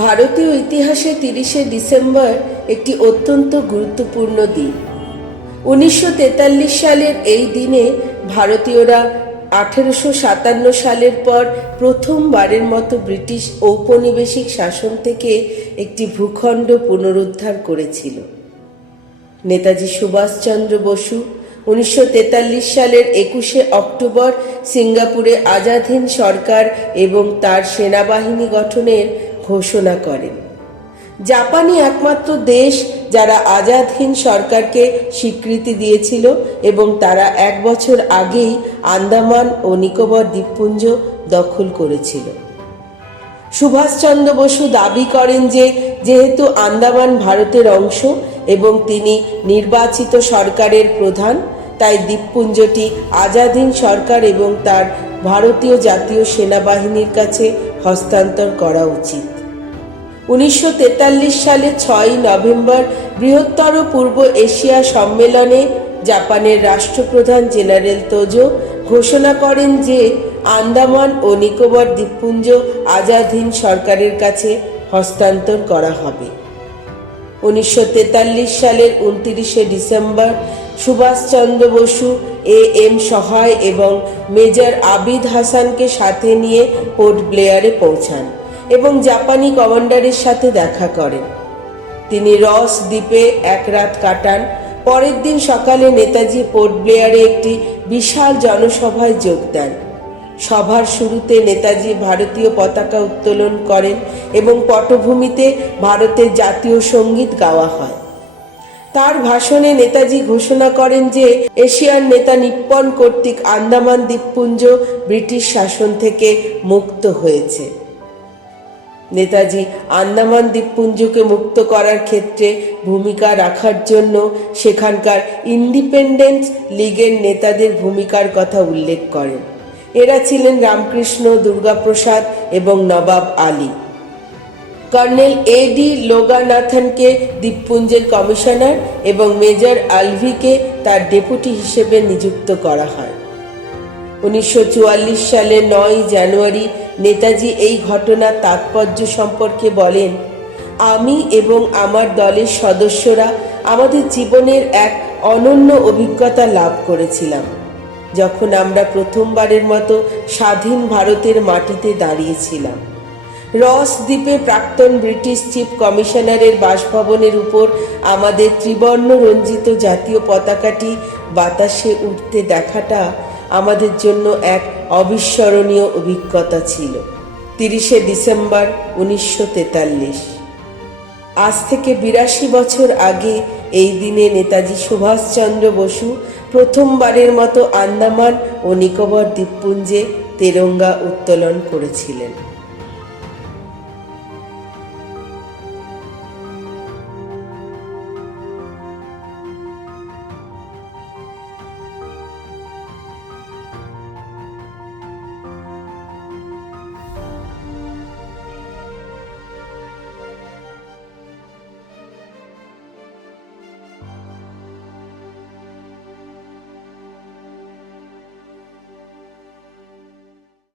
ভারতীয় ইতিহাসে ৩০শে ডিসেম্বর একটি অত্যন্ত গুরুত্বপূর্ণ দিন। ১৯৪৩ সালের এই দিনে ভারতীয়রা ১৮৫৭ সালের পর প্রথমবারের মতো ব্রিটিশ ঔপনিবেশিক শাসন থেকে একটি ভূখণ্ড পুনরুদ্ধার করেছিল। নেতাজি সুভাষচন্দ্র বসু ১৯৪৩ সালের ২১শে অক্টোবর সিঙ্গাপুরে আজাদ হিন্দ সরকার এবং তার সেনাবাহিনী গঠনের ঘোষণা করেন। জাপানই একমাত্র দেশ যারা আজাদ হিন্দ সরকারকে স্বীকৃতি দিয়েছিল এবং তারা ১ বছর আগেই আন্দামান ও নিকোবর দ্বীপপুঞ্জ দখল করেছিল। সুভাষচন্দ্র বসু দাবি করেন যে যেহেতু আন্দামান ভারতের অংশ এবং তিনি নির্বাচিত সরকারের প্রধান, তাই দ্বীপপুঞ্জটি আজাদ হিন্দ সরকার এবং তার ভারতীয় জাতীয় সেনাবাহিনীর কাছে হস্তান্তর করা উচিত। ১৯৪৩ সালে ৬ই নভেম্বর বৃহত্তর পূর্ব এশিয়া সম্মেলনে জাপানের রাষ্ট্রপ্রধান জেনারেল তোজো ঘোষণা করেন যে আন্দামান ও নিকোবর দ্বীপপুঞ্জ আজাদ হিন্দ সরকারের কাছে হস্তান্তর করা হবে। ১৯৪৩ সালের ২৯শে ডিসেম্বর সুভাষচন্দ্র বসু এম সহায় এবং মেজর আবিদ হাসানকে সাথে নিয়ে পোর্ট ব্লেয়ারে পৌঁছান এবং জাপানি কমান্ডারের সাথে দেখা করেন। তিনি রস দ্বীপে এক রাত কাটান। পরের দিন সকালে নেতাজি পোর্ট ব্লেয়ারে একটি বিশাল জনসভায় যোগ দেন। সভার শুরুতে নেতাজি ভারতীয় পতাকা উত্তোলন করেন এবং পটভূমিতে ভারতের জাতীয় সঙ্গীত গাওয়া হয়। তার ভাষণে নেতাজি ঘোষণা করেন যে এশিয়ার নেতা নিপ্পন কর্তৃক আন্দামান দ্বীপপুঞ্জ ব্রিটিশ শাসন থেকে মুক্ত হয়েছে। নেতাজি আন্দামান দ্বীপপুঞ্জকে মুক্ত করার ক্ষেত্রে ভূমিকা রাখার জন্য সেখানকার ইন্ডিপেন্ডেন্স লীগের নেতাদের ভূমিকার কথা উল্লেখ করেন। এরা ছিলেন রামকৃষ্ণ, দুর্গাপ্রসাদ এবং নবাব আলী। কর্নেল এডি লোগানাথনকে দ্বীপপুঞ্জের কমিশনার এবং মেজর আলভিকে তার ডেপুটি হিসেবে নিযুক্ত করা হয়। ১৯৪৪ সালের ৯ জানুয়ারি নেতাজি এই ঘটনার তাৎপর্য সম্পর্কে বলেন, আমি এবং আমার দলের সদস্যরা আমাদের জীবনের এক অনন্য অভিজ্ঞতা লাভ করেছিলাম যখন আমরা প্রথমবারের মতো স্বাধীন ভারতের মাটিতে দাঁড়িয়েছিলাম। রস দ্বীপে প্রাক্তন ব্রিটিশ চিফ কমিশনারের বাসভবনের উপর আমাদের ত্রিবর্ণ রঞ্জিত জাতীয় পতাকাটি বাতাসে উঠতে দেখাটা আমাদের জন্য এক অবিস্মরণীয় অভিজ্ঞতা ছিল। ৩০শে ডিসেম্বর ১৯৪৩। আজ থেকে ৮২ বছর আগে এই দিনে নেতাজি সুভাষচন্দ্র বসু প্রথমবারের মতো আন্দামান ও নিকোবর দ্বীপপুঞ্জে তেরঙ্গা উত্তোলন করেছিলেন।